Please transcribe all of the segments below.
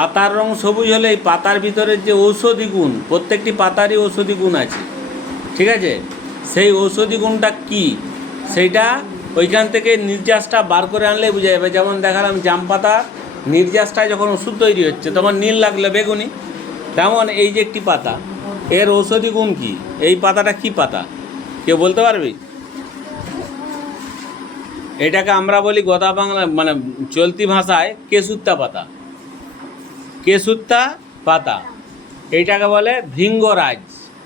পাতার রং সবুজ হলে এই পাতার ভিতরের যে ঔষধি গুণ, প্রত্যেকটি পাতারই ঔষধি গুণ আছে। ঠিক আছে? সেই ঔষধি গুণটা কি? সেইটা ওইখান থেকে নির্যাসটা বার করে আনলে বোঝা যাবে। যেমন দেখালাম জাম পাতা, নির্যাসটায় যখন ওষুধ তৈরি হচ্ছে, তখন নীল লাগলে বেগুনি। তেমন এই যে একটি পাতা, এর ঔষধি গুণ কি? এই পাতাটা কি পাতা? কেউ বলতে পারবি? এটাকে আমরা বলি গদা বাংলা মানে চলতি ভাষায় কেসুত্তা পাতা। কেসুত্তা পাতা। এইটাকে বলে ভৃঙ্গরাজ।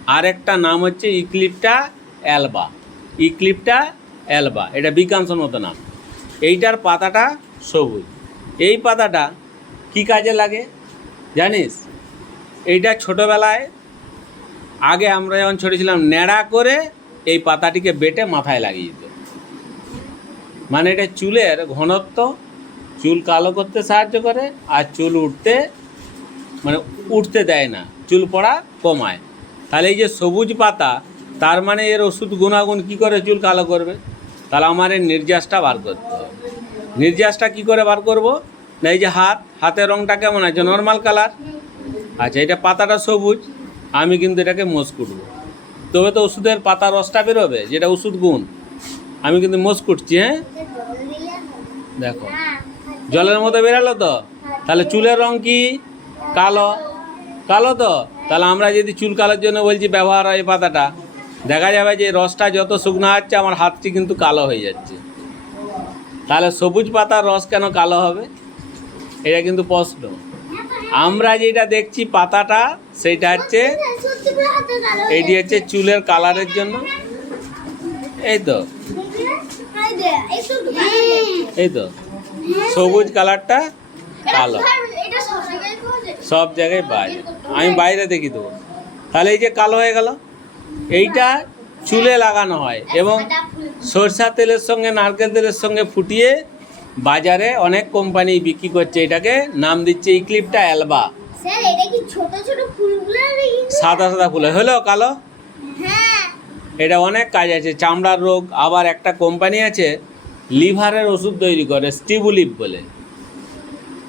আর একটা নাম হচ্ছে ইক্লিপটা অ্যালবা। ইক্লিপটা অ্যালবা, এটা বিজ্ঞানসম্মত নাম। এইটার পাতাটা সবুজ। এই পাতাটা কি কাজে লাগে? জানিস? এইটা ছোটোবেলায় আগে আমরা যখন ছোটো ছিলাম, ন্যাড়া করে এই পাতাটিকে বেটে মাথায় লাগিয়ে দিত। মানে এটা চুলের ঘনত্ব, চুল কালো করতে সাহায্য করে আর চুল উঠতে মানে উঠতে দেয় না, চুল পড়া কমায়। তাহলে এই যে সবুজ পাতা, তার মানে এর ওষুধ গুণাগুণ কী করে চুল কালো করবে? তাহলে আমার এর নির্যাসটা বার করতে হবে। নির্যাসটা কী করে বার করব? না, এই যে হাত, হাতের রঙটা কেমন আছে? Normal colour? আচ্ছা এটা পাতাটা সবুজ, আমি কিন্তু এটাকে মোজ কুটবো তবে তো ওষুধের পাতা রসটা বেরোবে, যেটা ওষুধ গুণ। আমি কিন্তু মোজ কুটছি হ্যাঁ? দেখো, জলের মধ্যে বেরালো তো? তাহলে চুলের রং কি? কালো। কালো তো? তাহলে আমরা যদি চুল কালোর জন্য বলছি ব্যবহার হয় এই পাতাটা, দেখা যাবে যে রসটা যত শুকনো হচ্ছে আমার হাতটি কিন্তু কালো হয়ে যাচ্ছে। তাহলে সবুজ পাতার রস কেন কালো হবে? এটা কিন্তু প্রশ্ন। আমরা যেটা দেখছি পাতাটা সেইটা হচ্ছে এইটি হচ্ছে চুলের কালারের জন্য। এই তো। এই তো। সবুজ কালারটা কালো। সব জায়গায় বাইরে। আমি বাইরে দেখি দেবো। তাহলে এই যে কালো হয়ে গেল এইটা চুলে লাগানো হয় এবং সরষা তেলের সঙ্গে নারকেল তেলের সঙ্গে ফুটিয়ে বাজারে অনেক কোম্পানি বিক্রি করছে। এটাকে নাম দিচ্ছে ইক্লিপটা অ্যালবা স্যার এটা কি ছোট ছোট ফুলগুলো সাদা সাদা ফুলে। হলো কালো? হ্যাঁ। এটা অনেক কাজ আছে। চামড়ার রোগ আবার একটা কোম্পানি আছে লিভারের ওষুধ তৈরি করে স্টিবুলিপ বলে।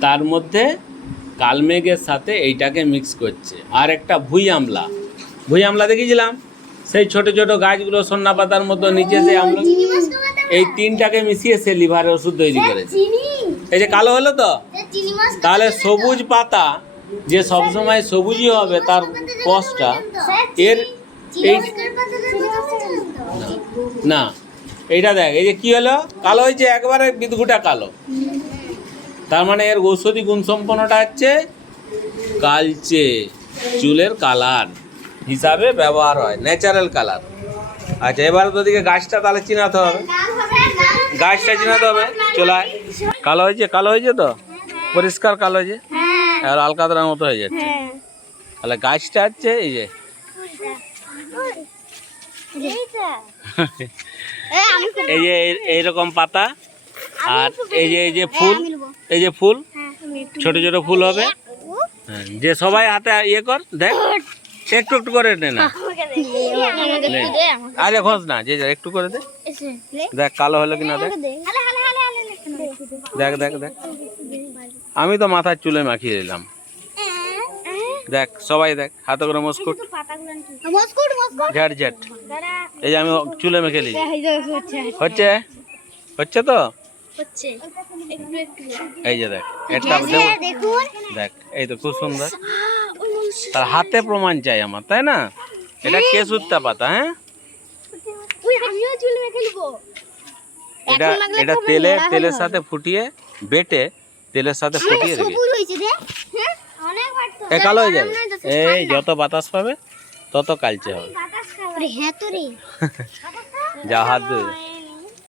তার মধ্যে কালমেঘের সাথে এইটাকে মিক্স করছে। আর একটা ভুই আমলা। ভুই আমলা দেখেছিলাম সেই ছোট ছোট গাছগুলো সন্না পাতার মতো নিচে যে আমলা এই তিনটাকে মিশিয়ে সে লিভারের ওষুধ তৈরি করেছে। এই যে কালো হলো তো? তাহলে সবুজ পাতা যে সবসময় সবুজই হবে তার কষটা এর এই না। এইটা দেখ এই যে কি হলো? কালো হয়েছে একবারে বিদঘুটা কালো। তার মানে এর ঔষধি গুণসম্পন্নটা হচ্ছে কালচে চুলের কালার হিসাবে ব্যবহার হয় ন্যাচারাল কালার আচ্ছা এবার তোদিকে গাছটা তাহলে চিনাতে হবে। গাছটা চিনাতে হবে চলায় কালো হয়েছে কালো হয়েছে তো? পরিষ্কার কালো হয়েছে? হ্যাঁ। আর আলকাতরার মতো হয়ে যাচ্ছে। হ্যাঁ। তাহলে গাছটা হচ্ছে এই যে। এই যে এই- এইরকম পাতা আর এই যে এই যে ফুল। এই যে ফুল ছোট ছোট ফুল হবে। হ্যাঁ, যে সবাই হাতে ইয়ে কর দেখ একটু একটু করে নে না। আরে খোঁজ না যে একটু করে দে। দেখ কালো হলো কিনা দেখ। দেখ দেখ দেখ। আমি তো মাথার চুলে মাখিয়ে দিলাম। দেখ সবাই দেখ হাতে করে মস্কুট। ঝাট ঝাট এই যে আমি চুলে মেখে হচ্ছে হচ্ছে? হচ্ছে তো? হচ্ছে। একটু একটু। এই যে দেখ এটা দেখুন। দেখ এই তো খুব সুন্দর। তার হাতে প্রমাণ চাই আমার তাই না? এটা পাতা হ্যাঁ? আমিও চুল মেখে নিব। এটা এটা তেলে তেলের সাথে ফুটিয়ে বেটে তেলের সাথে ফুটিয়ে রেখে। রে। হ্যাঁ? অনেক বাড়তো এ কালো হয়ে যাবে। এই যত বাতাস পাবে তত কালচে হবে। বাতাস খাবে হ্যাঁ তো রে। যা হাত ধুয়ে